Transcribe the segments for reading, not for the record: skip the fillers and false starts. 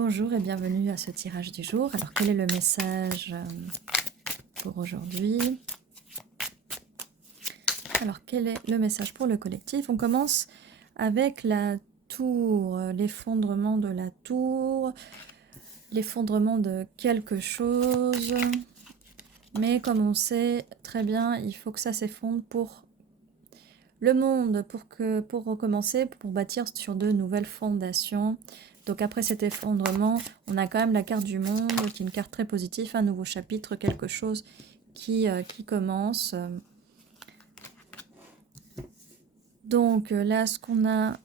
Bonjour et bienvenue à ce tirage du jour. Alors, quel est le message pour aujourd'hui? Alors, quel est le message pour le collectif? On commence avec la tour, l'effondrement de la tour, l'effondrement de quelque chose. Mais comme on sait très bien, il faut que ça s'effondre pour le monde, pour recommencer, pour bâtir sur de nouvelles fondations. Donc après cet effondrement, on a quand même la carte du monde, qui est une carte très positive, un nouveau chapitre, quelque chose qui commence. Donc là, ce qu'on a,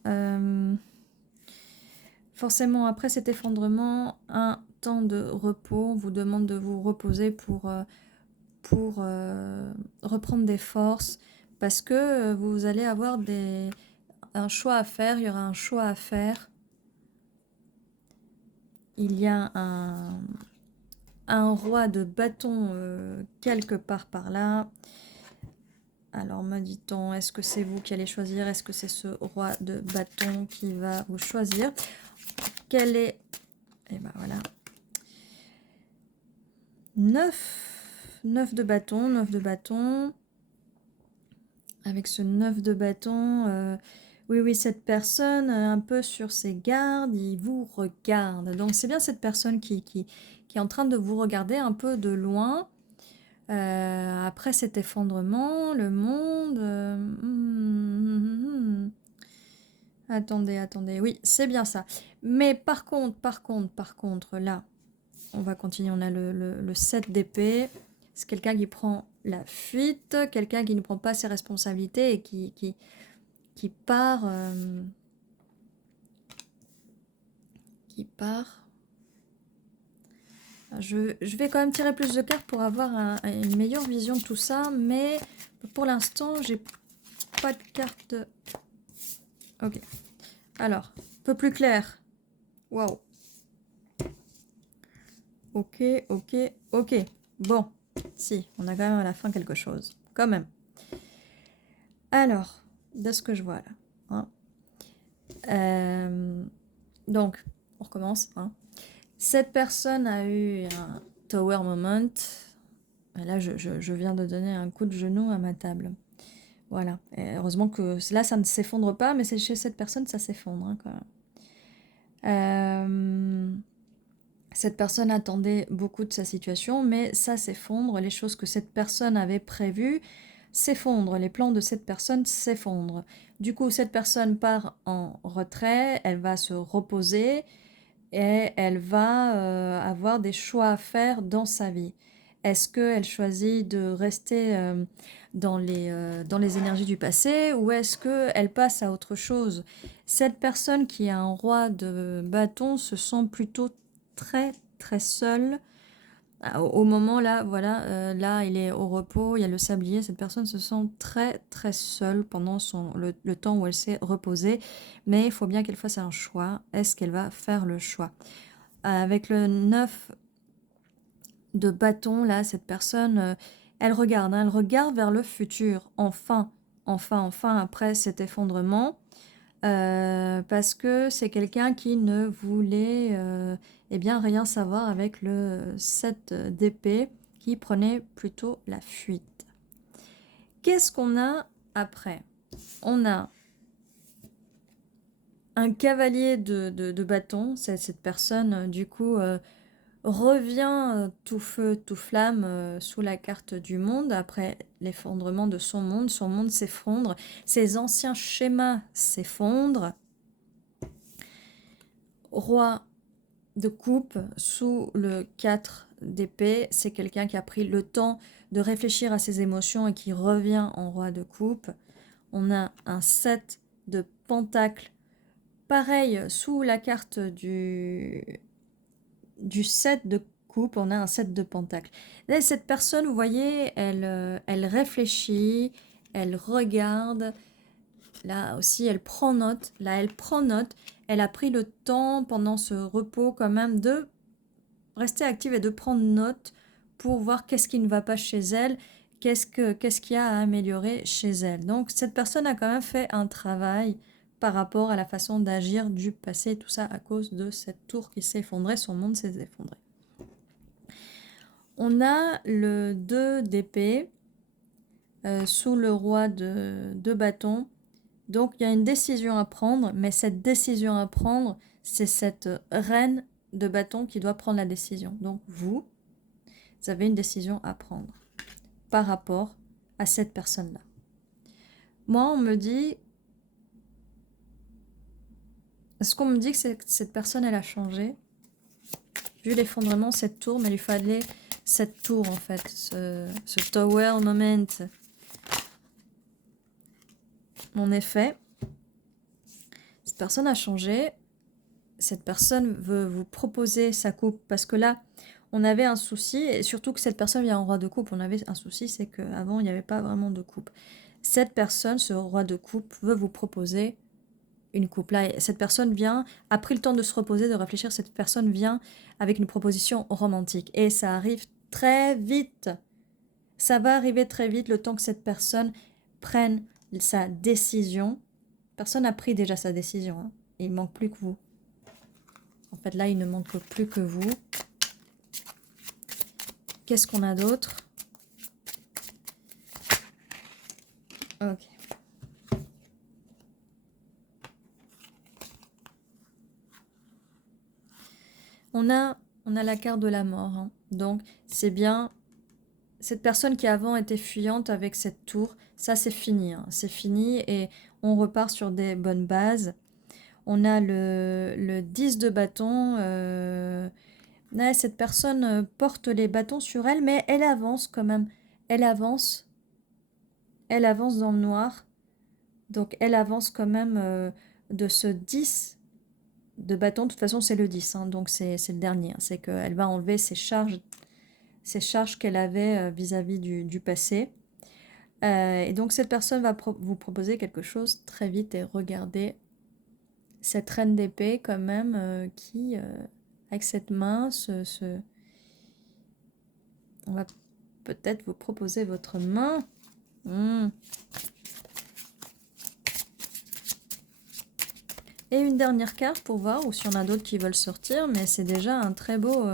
forcément après cet effondrement, un temps de repos. On vous demande de vous reposer pour reprendre des forces, parce que vous allez avoir un choix à faire, il y aura un choix à faire. Il y a un roi de bâton quelque part par là. Alors me dit-on, est-ce que c'est vous qui allez choisir? Est-ce que c'est ce roi de bâton qui va vous choisir? Quel est... Et ben voilà. 9 de bâton, 9 de bâton. Avec ce 9 de bâton, oui, cette personne, un peu sur ses gardes, il vous regarde. Donc c'est bien cette personne qui est en train de vous regarder un peu de loin. Après cet effondrement, le monde... Attendez, oui, c'est bien ça. Mais par contre, là, on va continuer, on a le 7 d'épée. C'est quelqu'un qui prend la fuite, quelqu'un qui ne prend pas ses responsabilités et qui part... Je vais quand même tirer plus de cartes pour avoir une meilleure vision de tout ça, mais pour l'instant, j'ai pas de carte. Ok. Alors, un peu plus clair. Waouh. Ok. Bon, si, on a quand même à la fin quelque chose. Quand même. Alors, de ce que je vois là. Hein. Donc, on recommence. Hein. Cette personne a eu un tower moment. Et là, je viens de donner un coup de genou à ma table. Voilà. Et heureusement que là, ça ne s'effondre pas, mais c'est chez cette personne, ça s'effondre. Hein, quand même. Cette personne attendait beaucoup de sa situation, mais ça s'effondre. Les choses que cette personne avait prévues s'effondrent. Les plans de cette personne s'effondrent. Du coup, cette personne part en retrait, elle va se reposer et elle va avoir des choix à faire dans sa vie. Est-ce qu'elle choisit de rester dans les énergies du passé, ou est-ce qu'elle passe à autre chose? Cette personne qui a un roi de bâton se sent plutôt très très seule. Au moment là, voilà, là il est au repos, il y a le sablier, cette personne se sent très très seule pendant le temps où elle s'est reposée, mais il faut bien qu'elle fasse un choix. Est-ce qu'elle va faire le choix? Avec le 9 de bâton, là, cette personne, elle regarde, hein, elle regarde vers le futur, enfin, après cet effondrement, parce que c'est quelqu'un qui ne voulait eh bien, rien savoir avec le 7 d'épée, qui prenait plutôt la fuite. Qu'est-ce qu'on a après? On a un cavalier de bâton, cette personne, du coup, revient tout feu, tout flamme sous la carte du monde après l'effondrement de son monde. Son monde s'effondre, ses anciens schémas s'effondrent. Roi de coupe sous le 4 d'épée, c'est quelqu'un qui a pris le temps de réfléchir à ses émotions et qui revient en roi de coupe. On a un 7 de pentacle, pareil, sous la carte du 7 de coupe, on a un 7 de pentacle. Là, cette personne, vous voyez, elle réfléchit, elle regarde. Là aussi, elle prend note. Là, elle prend note. Elle a pris le temps pendant ce repos quand même de rester active et de prendre note pour voir qu'est-ce qui ne va pas chez elle, qu'est-ce qu'il y a à améliorer chez elle. Donc, cette personne a quand même fait un travail par rapport à la façon d'agir du passé, tout ça à cause de cette tour qui s'est effondrée, son monde s'est effondré. On a le 2 d'épée sous le roi de bâton. Donc, il y a une décision à prendre, mais cette décision à prendre, c'est cette reine de bâton qui doit prendre la décision. Donc, vous avez une décision à prendre par rapport à cette personne-là. Moi, on me dit... Est-ce qu'on me dit que cette personne, elle a changé? Vu l'effondrement, cette tour, mais il lui fallait cette tour, en fait, ce tower moment. En effet, cette personne a changé. Cette personne veut vous proposer sa coupe, parce que là, on avait un souci, et surtout que cette personne vient en roi de coupe. On avait un souci, c'est qu'avant, il n'y avait pas vraiment de coupe. Cette personne, ce roi de coupe, veut vous proposer une coupe. Là, cette personne vient, a pris le temps de se reposer, de réfléchir. Cette personne vient avec une proposition romantique. Et ça arrive très vite. Ça va arriver très vite, le temps que cette personne prenne sa décision. Personne n'a pris déjà sa décision. Hein. Il ne manque plus que vous. En fait, là, il ne manque plus que vous. Qu'est-ce qu'on a d'autre? Ok. On a la carte de la mort. Hein. Donc, c'est bien... Cette personne qui avant était fuyante avec cette tour, ça c'est fini. Hein. C'est fini et on repart sur des bonnes bases. On a le 10 de bâton. Cette personne porte les bâtons sur elle, mais elle avance quand même. Elle avance dans le noir. Donc elle avance quand même de ce 10 de bâton. De toute façon, c'est le 10, hein, donc c'est le dernier. Hein. C'est qu'elle va enlever ses charges qu'elle avait vis-à-vis du passé. Et donc cette personne va vous proposer quelque chose très vite. Et regardez cette reine d'épée quand même qui, avec cette main, on va peut-être vous proposer votre main. Et une dernière carte pour voir, ou si on a d'autres qui veulent sortir, mais c'est déjà un très beau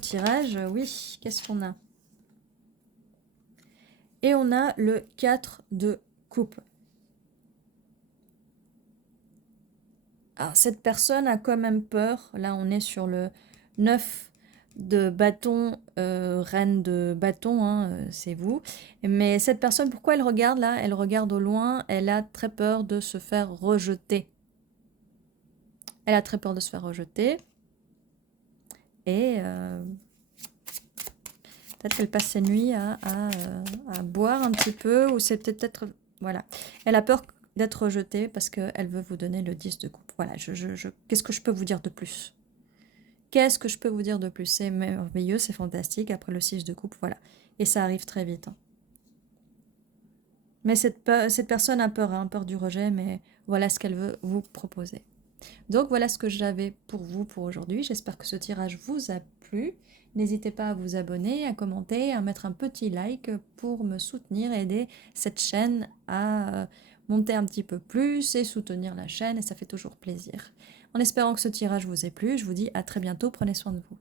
tirage. Oui, qu'est-ce qu'on a? Et on a le 4 de coupe. Alors, cette personne a quand même peur. Là, on est sur le 9 de bâton, reine de bâton, hein, c'est vous. Mais cette personne, pourquoi elle regarde là? Elle regarde au loin, elle a très peur de se faire rejeter. Elle a très peur de se faire rejeter. Et peut-être qu'elle passe ses nuits à boire un petit peu, ou c'est peut-être... Voilà. Elle a peur d'être rejetée parce qu'elle veut vous donner le 10 de coupe. Voilà, qu'est-ce que je peux vous dire de plus? Qu'est-ce que je peux vous dire de plus? C'est merveilleux, c'est fantastique, après le 6 de coupe, voilà. Et ça arrive très vite. Hein. Mais cette personne a peur, hein, peur du rejet, mais voilà ce qu'elle veut vous proposer. Donc voilà ce que j'avais pour vous pour aujourd'hui. J'espère que ce tirage vous a plu. N'hésitez pas à vous abonner, à commenter, à mettre un petit like pour me soutenir, aider cette chaîne à monter un petit peu plus et soutenir la chaîne, et ça fait toujours plaisir. En espérant que ce tirage vous ait plu, je vous dis à très bientôt, prenez soin de vous.